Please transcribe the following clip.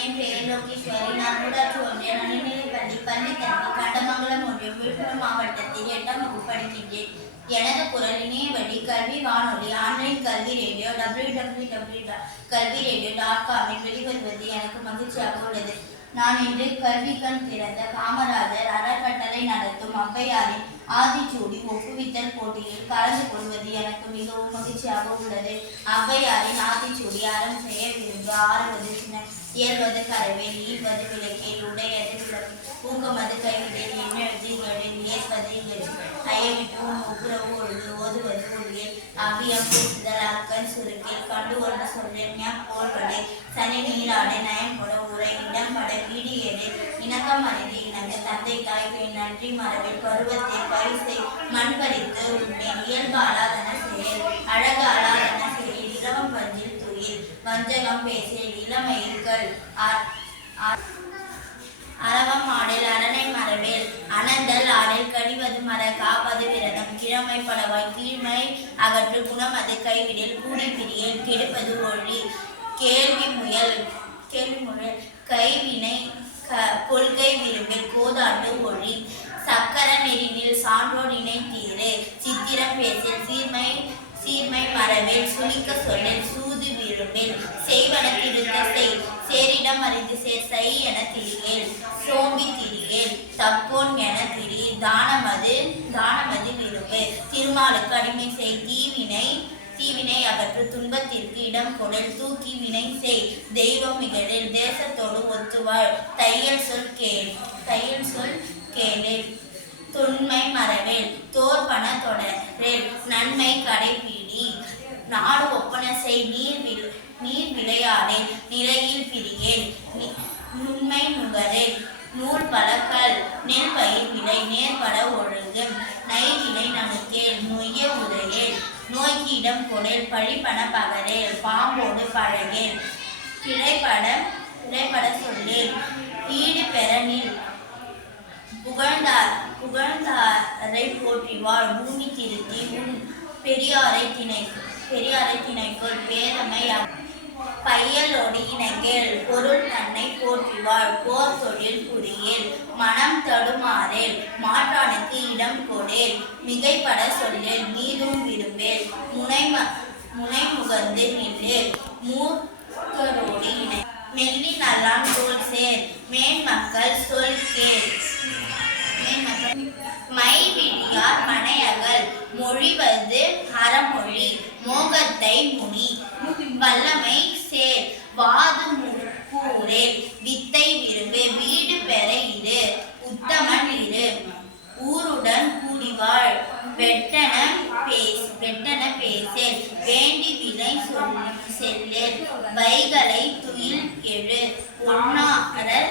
என் பெயர் லோகேஸ்வரி. நான் ஊராட்சி ஒன்றிய நடுநிலைப்பள்ளி பள்ளிக்கல்வி கண்டமங்கலம் ஒன்றியம் விழுப்புரம் மாவட்டத்தில் 8ஆம் வகுப்பு படிக்கின்றேன். எனது குரல் இணையவழி கல்வி வானொலி ஆன்லைன் கல்வி ரேடியோ www.kalviradiyo.com இல் வெளிவருவது எனக்கு மகிழ்ச்சியாக உள்ளது. நான் இன்று கல்வி கண் திறந்த காமராஜர் அறக்கட்டளை நடத்தும் ஔவையாரின் ஆத்திச்சூடி ஒப்புவித்தல் போட்டியில் கலந்து கொள்வது எனக்கு மிகவும் மகிழ்ச்சியாக உள்ளது. ஔவையாரின் ஆத்திச்சூடி அறம் செய்ய விரும்பு, ஆறுவது சினம், இயல்வது கரவேல், ஈவது விளக்கேல், உடையது விளக்கு, ஊக்கமது கைவிடல், எண்ணெழுது இகழில், ஏற்பது இகழ்ச்சி, ஐயமிட்டு ஒப்புரவு ஒழுது, ஓதுவது ஒழியல், அவ்வியம் பேசுதல், அக்கன் சுருக்கேல், கண்டு ஒன்று சொல்லிய போல்வடை, சனி நீராடை, நயம் கொட உரை, இடம் பட, வீடு ஏடு, இணக்கம் அறிந்து இணங்க, தந்தை தாய்க்கு நன்றி மரபில், பருவத்தை பரிசை மண் பறித்து உண்மேன், இயல்பு அலாதன செயல், அழகு அலாதன செயல், இளவம் பஞ்சில் துயில், வஞ்சகம் பேசில், இளமயிர்கள், அரவம் ஆடல், அரணை மரபேல், அனந்தல் ஆடல், கழிவது மர, காப்பது விரதம், கிழமை படவாய், கீழ்மை அகற்று, குணமது கைவிடல், கூடி பிரியல், கெடுப்பது ஒழி, கேள்வி முயல், கைவினை கொள்கை விரும்பில், கோதாட்டு ஒழி, சக்கர நெறினில் சான்றோர் இணை தீரு, சித்திரம் பேசில், சீர்மை மரவேல், சுழிக்க சொல்லில், சூது விரும்பில், செய்வன திருத்த செய், சேரிடம் அறிந்து சை என திரியேல், சோம்பி திரியேல், தப்போன் என திரி, தானமது விரும்பு, திருமாலுக்கு அடிமை செய், தீவினை அகற்று, துன்பத்திற்கு இடம் கொடல், தூக்கி வினை செய், தெய்வம் இகழில், தேசத்தோடு ஒத்துவாள், தையல் சொல் கேளில், தொன்மை மரவேல், தோற்பன தொடரேல், நன்மை கடைபிடி, நாடு ஒப்பன செய், நீர் விளையாடே, நிலையில் பிரியேல், நுண்மை நுகரேல், நூல் பழக்கல், நெல் பயிர் விளை, நேர்பட ஒழுகு, நைவினை நணுக்கேல், நொய்ய உதையேல், நோய்க்கு இடம் கொடேல், பழிப்பன பகரேல், பாம்போடு பழகேல், பிழைப்பட சொல்லேல், ஈடு பெறனில், புகழ்ந்தாரை போற்றிவாள், பூமி திருத்தி உன் பெரியாரை திணைக்குள், பேதமை பையலோடு இணங்கேல், பொருள் தன்னை போற்றிவாள், போர் தொழில் புரியேல், மனம் தடுமாறேல், மாற்றானுக்கு இடம் கொடேல், மிகைப்பட சொல்லேல், மீதும் விரும்பேல், முனை முகந்து நின்றேல், மூர்க்கரோடு இணை, மெல்லி நல்லான் தோல் சேர், மேன்மக்கள் சொல் கேள், மைவிழியார் மனையகல், மொழிவது அறமொழி, மோகத்தை முனி, வல்லமை சேர், வாது முக்கூரேல், வித்தை விரும்பு, வீடு பெற இரு, உத்தமன் இரு, ஊருடன் கூடிவாள், வெட்டன பேசேல், வேண்டி வினை செல்லேல், வைகளை துயில் எழு, ஒன்னாரர்